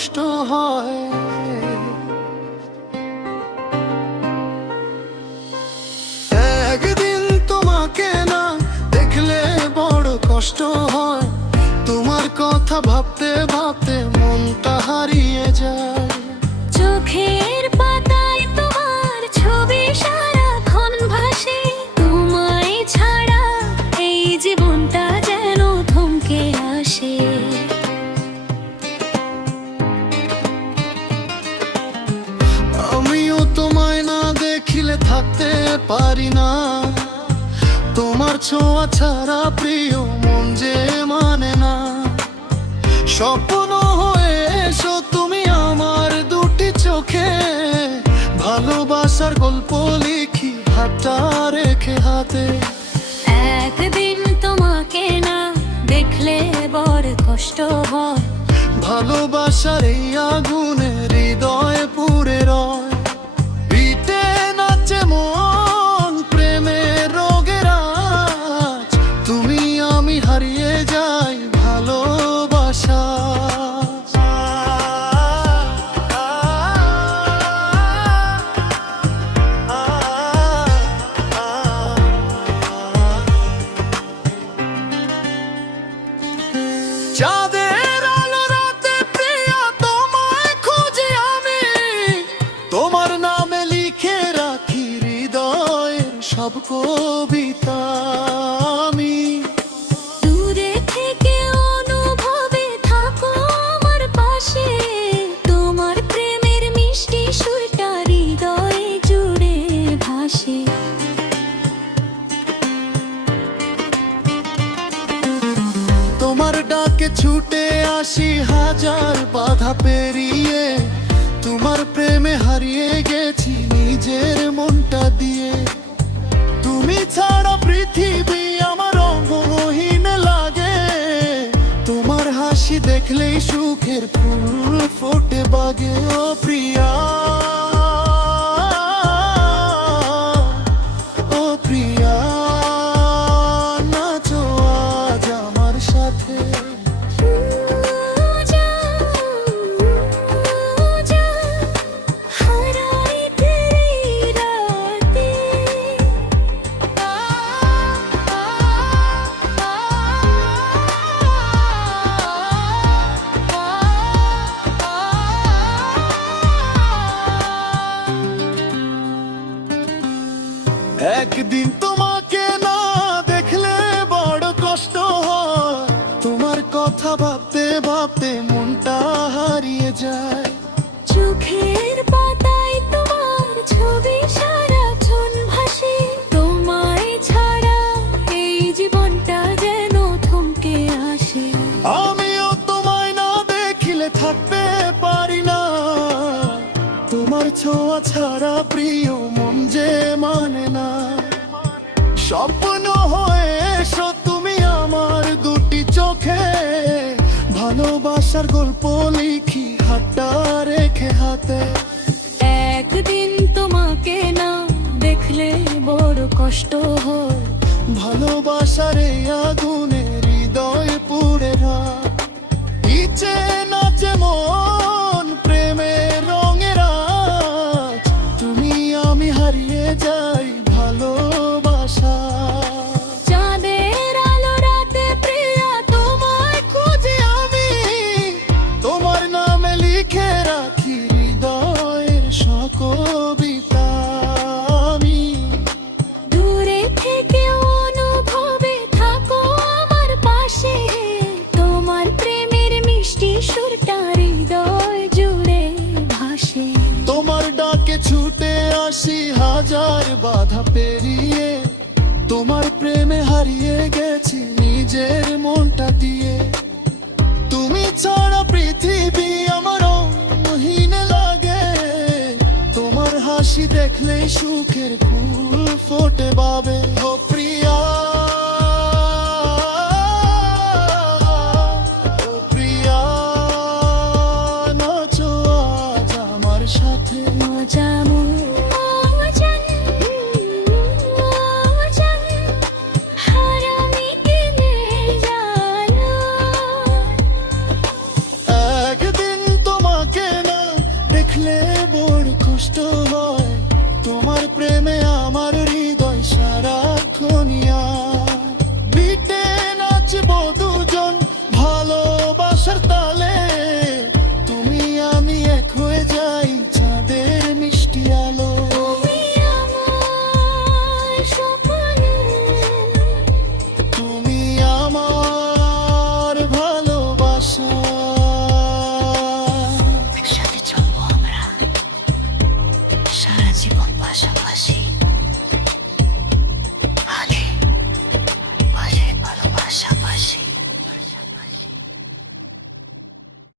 কষ্ট হয়। একদিন তোমাকে না দেখলে বড় কষ্ট হয়, তোমার কথা ভাবতে ভাবতে মনটা হারিয়ে যায়। চোখের পাতায় তোমার ছবি সারাক্ষণ ভাসে, তোমায় ছাড়া এই জীবনটা যেন থমকে আসে। আমিও তোমায় না দেখিলে থাকতে পারি না, তোমার ছোঁয়া ছাড়া প্রিয় মন যে মানে না। স্বপ্ন হয়ে এসো তুমি আমার দুটি চোখে, ভালোবাসার গল্প লিখি হাতটা রেখে হাতে। একদিন তোমাকে না দেখলে বড় কষ্ট হয়, ভালোবাসার এই আগুনে হৃদয় পুড়ে রয়। পিঠে নাচে মন প্রেমের রোগের আজ, তুমি আমি হারিয়ে যাই ভালোবাসা। চাঁদের আলো রাতে প্রিয়া তোমায় খুঁজি আমি, তোমার নামে লিখে রাখি হৃদয়ের সব কবিতা আমি। দূরে থেকে অনুভবে থাকো আমার পাশে, তোমার প্রেমের মিষ্টি সুরটা হৃদয়ে জুড়ে ভাসে। তোমার ডাকে ছুটে আসি হাজার বাধা পেরিয়ে, তোমার প্রেমে হারিয়ে গেছি নিজের মনটা দিয়ে। তুমি ছাড়া পৃথিবী আমার অঙ্গহীন লাগে, তোমার হাসি দেখলেই সুখের ফুল ফোটে বাগে। ও প্রিয়া, ও প্রিয়া, নাচো আজ আমার সাথে। একদিন তোমাকে না দেখলে বড় কষ্ট হয়, তোমার কথা ভাবতে ভাবতে মনটা হারিয়ে যায়। চোখের পাতায় তোমার ছবি সারাক্ষণ ভাসে, তোমায় ছাড়া এই জীবনটা যেন থমকে আসে। আমিও তোমায় না দেখিলে থাকতে পারি না, তোমার ছোঁয়া ছাড়া প্রিয় মন যে মানে না। স্বপ্ন হয়ে এসো তুমি আমার দুটি চোখে, ভালোবাসার গল্প লিখি হাতটা রেখে হাতে। একদিন তোমাকে না দেখলে বড় কষ্ট হয়, ভালোবাসার এই আগুনে হৃদয় পুড়ে রায়। ইচ্ছে নাচে মন প্রেমের রঙের আজ, তুমি আমি হারিয়ে যাই ভালোবাসা। চাঁদের আলো রাতে প্রিয়া তোমায় খুঁজি আমি, তোমার নামে লিখে রাখি হৃদয়ের সকবিতা আমি। দূরে থেকে অনুভবে থাকো আমার পাশে, তোমার প্রেমের মিষ্টি সুরটা হৃদয় জুড়ে ভাসে। তোমার ডাকে ছুটে আসি হাজার বাধা পেরিয়ে, তোমার প্রেমে হারিয়ে গেছি নিজের মনটা দিয়ে। তুমি ছাড়া পৃথিবী আমার অঙ্গহীন লাগে, তোমার হাসি দেখলেই সুখের ফুল ফোটে বাবে। ও প্রিয়া,